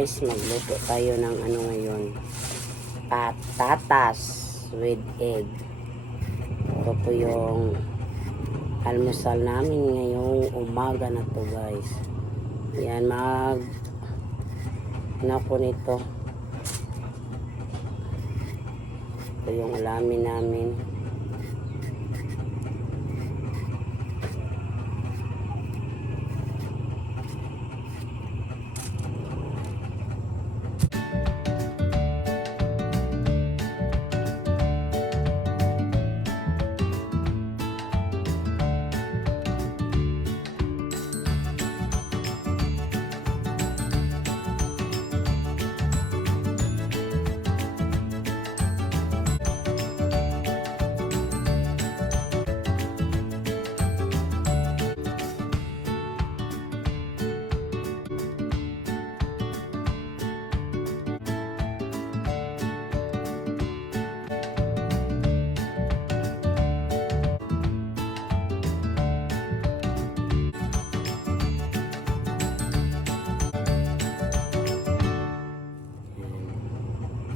guys, magluto tayo ng ano ngayon, patatas with egg. Ito po yung almusal namin ngayong umaga na to guys. Yan, ano po nito, ito yung ulamin namin.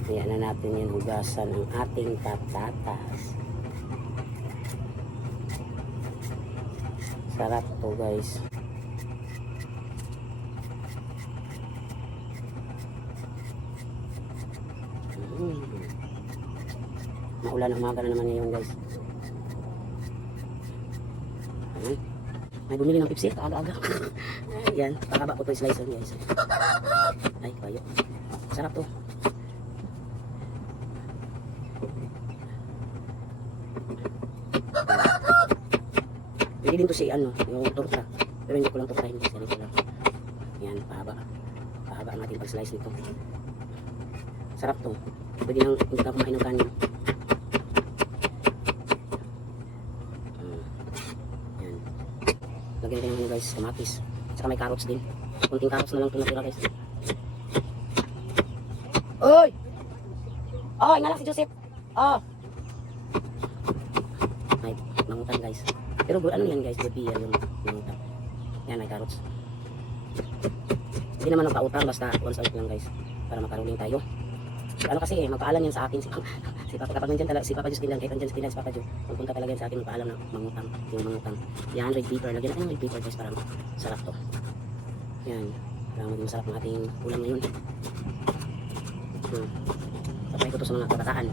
Ayan na natin yan, hugasan ang ating patatas. Sarap to guys. Maulan ang umaga na naman ngayon guys. May bumili ng Pepsi, aga-aga. Ayan, pakaba ko to slicer guys. Ay, kayo. Sarap to. Pwede din to si ano, yung torta. Pero hindi ko lang tortahin kasi ganito lang. Yan, pahaba. Pahaba ang ating pag-slice nito. Sarap to. Pwede nang hindi ka kumain ng kanin. Yan. Lagyan ko ng guys, kamatis. Saka may carrots din. Kunting carrots na lang ito natira guys. Oy! Oh, ingalak si Joseph. Oh! May mangutan guys. Pero ano yan guys, baby yan yung mangutan. Yan, may carrots. Hindi naman nagpautang, basta once a week lang guys. Para makaruling tayo. Ano kasi, magpaalam yan sa akin. Si Papa, kapag nandyan talaga, si Papa Diyos din lang, kahit nandyan si Papa Diyos, magpunta talaga yan sa akin, magpaalam na mangutang. Yung mangutang. Yan, red pepper. Lagyan natin ng red pepper guys, para sarap to. Yan. Para maging masarap ng ating ulam ngayon. Tapay ko to sa mga kabataan.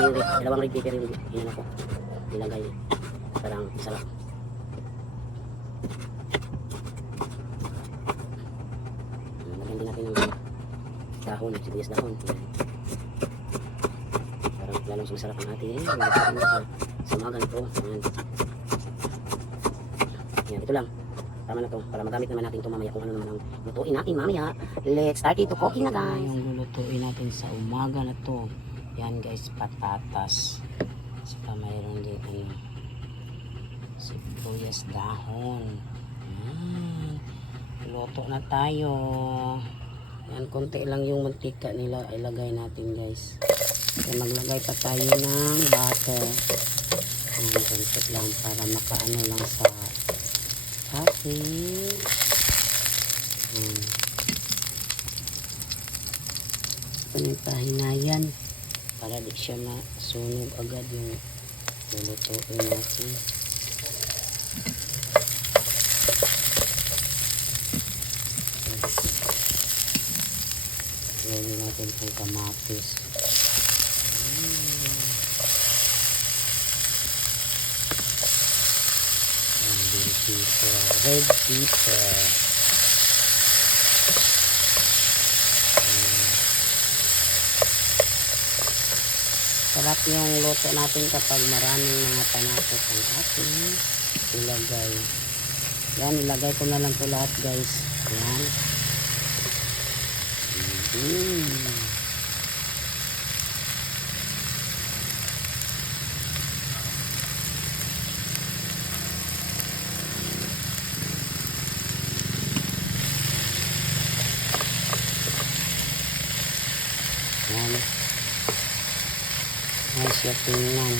Yung dalawang red pepper yung inan ako nilagay parang sarap. Lagyan din natin ng dahon, sibuyas dahon. Parang lalong sumasarap ang ating sa umaga nito. Yan, ito lang. Tama na to para magamit naman natin ito mamaya kung ano naman ang lutuin natin mamaya. Let's start ito cooking na guys. Yung lulutuin natin sa umaga na to. Yan guys, patatas. Saka mayroon din ano, sibuyas dahon. Luto na tayo. Yan, konti lang yung mantika nila ilagay natin guys. So, maglagay pa tayo ng butter. Konti lang para makaano lang sa ating panipahinayan. Para di siya masunog agad yung lulutuin natin. Lagyan natin itong kamatis. Red pepper. Sarap yung luto natin kapag maraming mga panatot ang ating ilagay. Yan, ilagay ko na lang ito lahat guys. Yan. Yan. Ay siya tingnan.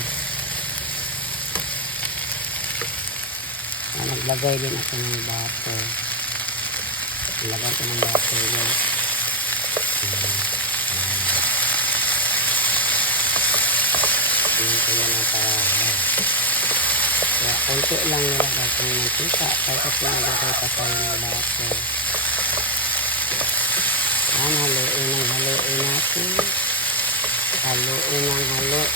Naglagay din ako ng butter. Ilagay ko ng butter guys. Tingnan ko yan ang para kaya konti lang nilagay ko ng mantika kasi nagagay pa tayo ng butter. Yan, haluin natin. Haluin ng haluin.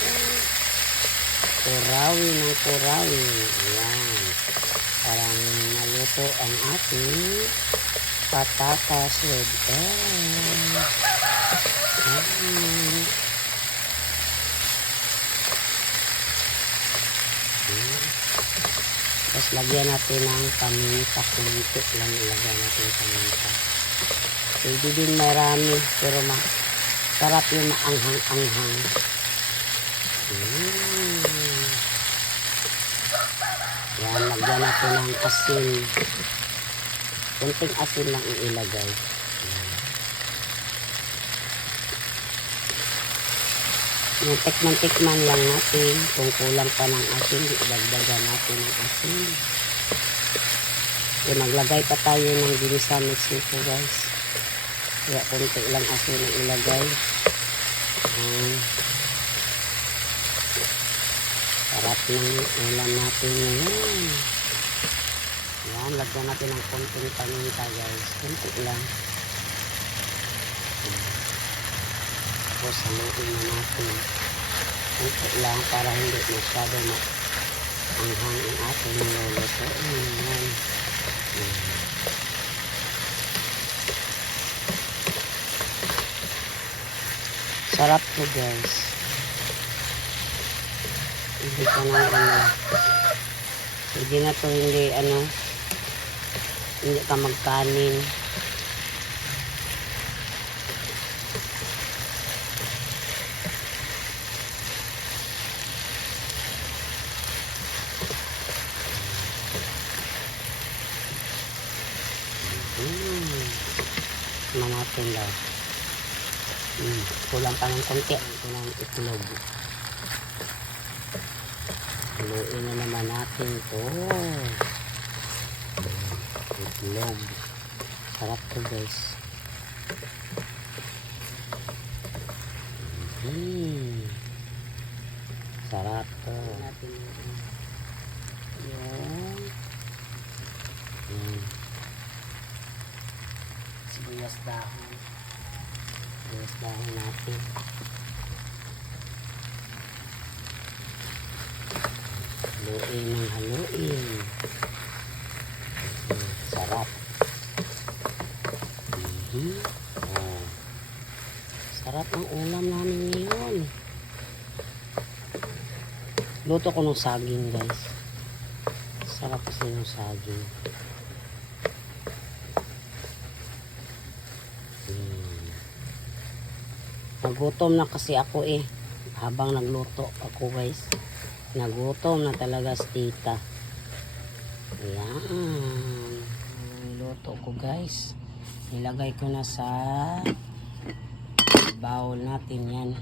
Kurawin ng kurawin. Ayan. Parang maluto ang ating patatas with egg. Ayan. Tapos lagyan natin ng paminta. Kunti lang ilagyan natin paminta. Pwede din marami, pero sarap yung maanghang-anghang. Yan, lagyan natin ng asin. Kunting asin lang ilagay. Yung tikman lang natin. Kung kulang pa ng asin, dagdagan natin ng asin. Yung maglagay pa tayo ng ginisa mix nito guys. Kaya kunti lang asin ang ilagay. Sarap ng ulam natin ngayon. Yan, lagyan natin ng konting paminta guys. Kunti lang. Tapos haluin na natin. Kunti lang para hindi masyado anghang ang ating niluluto. Yan. Sarap to guys. Hindi ka na hindi na to hindi ka magkanin. Natin daw. Kulang pa ng konti. Ito ng itlog. Haluin na naman natin ito. Itlog. Sarap to guys. Sarap to. Yan. Sibuyas dahon. Sibuyas dahon natin. Haluin ng haluin. Sarap. Sarap ang ulam namin ngayon. Luto ko ng saging guys. Sarap kasi yung saging. Nagutom na kasi ako habang nagluto ako guys. Nagutom na talaga si tita. Ayan. Niluto ko guys. Nilagay ko na sa bowl natin yan.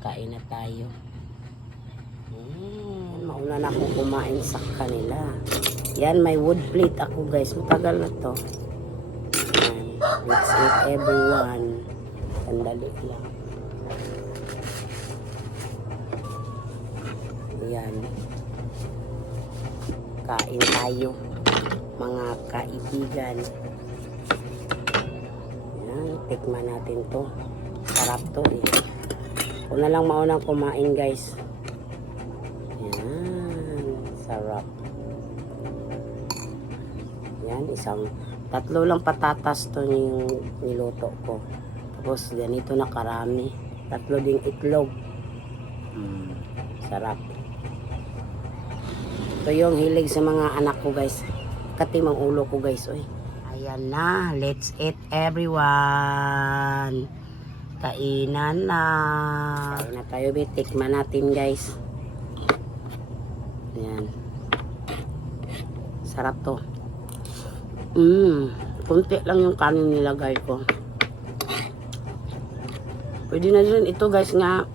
Kain na tayo. Mauna na ako kumain sa kanila. Yan, may wood plate ako guys. Matagal na to. Ayan. Let's eat everyone. Sandali lang. Ayan. Kain tayo. Mga kaibigan. Ayan. Tikman natin to. Sarap to Ako na lang maunang kumain guys. Ayan. Sarap. Ayan. Tatlo lang patatas to yung niluto ko. Tapos ganito na karami. 3 ding itlog. Sarap. Ito yung hilig sa mga anak ko guys. Katim ang ulo ko guys. Ayan na. Let's eat everyone. Kainan na. Kain na tayo. Tikman natin guys. Ayan. Sarap to. Kunti lang yung kanin nilagay ko. Pwede na rin ito guys nga.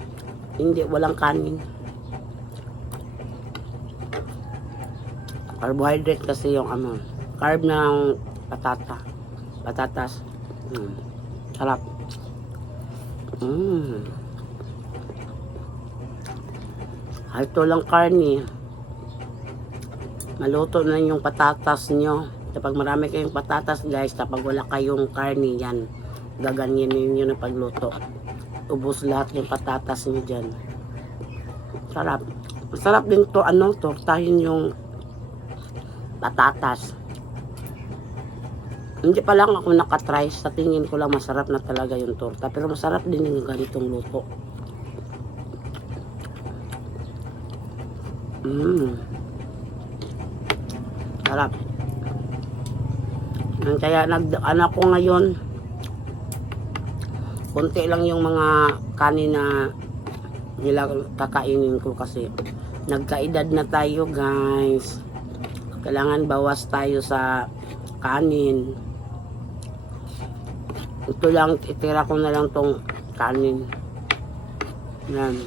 Hindi, walang kanin. Carbohydrate kasi yung carb ng patata. patatas. Sarap. Ito lang karne. Maluto na yung patatas nyo. Kapag marami kayong patatas guys, kapag wala kayong karne yan, gaganyanin nyo na pagluto. Ubos lahat yung patatas nyo dyan. Sarap. Masarap din to, tortahin yung patatas. Hindi pa lang ako nakatry. Sa tingin ko lang masarap na talaga yung torta. Pero masarap din yung ganitong luto. Sarap. Kaya nag-anak ko ngayon, konti lang yung mga kanin na nila kakainin ko kasi nagkaedad na tayo guys. Kailangan bawas tayo sa kanin. Ito lang, itira ko na lang tong kanin. Yan.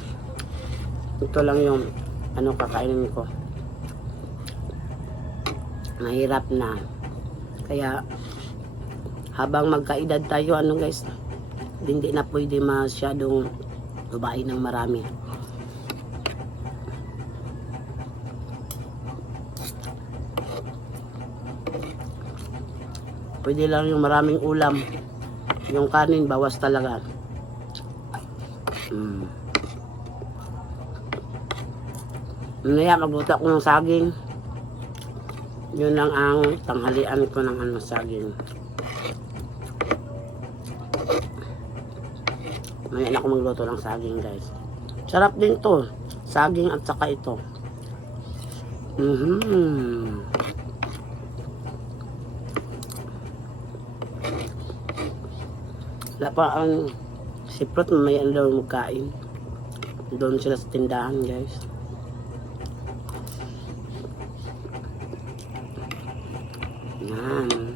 Ito lang yung kakainin ko. Mahirap na. Kaya habang magkaedad tayo, guys, hindi na pwede masyadong lubain ng marami. Pwede lang yung maraming ulam. Yung kanin, bawas talaga. Naya, magluto ko ng saging. Yun lang ang tanghalian ko ng saging. Ngayon ako magluto ng saging guys. Sarap din to. Saging at saka ito. Wala pa ang siprot, may daw magkain. Doon sila sa tindahan guys. Yan.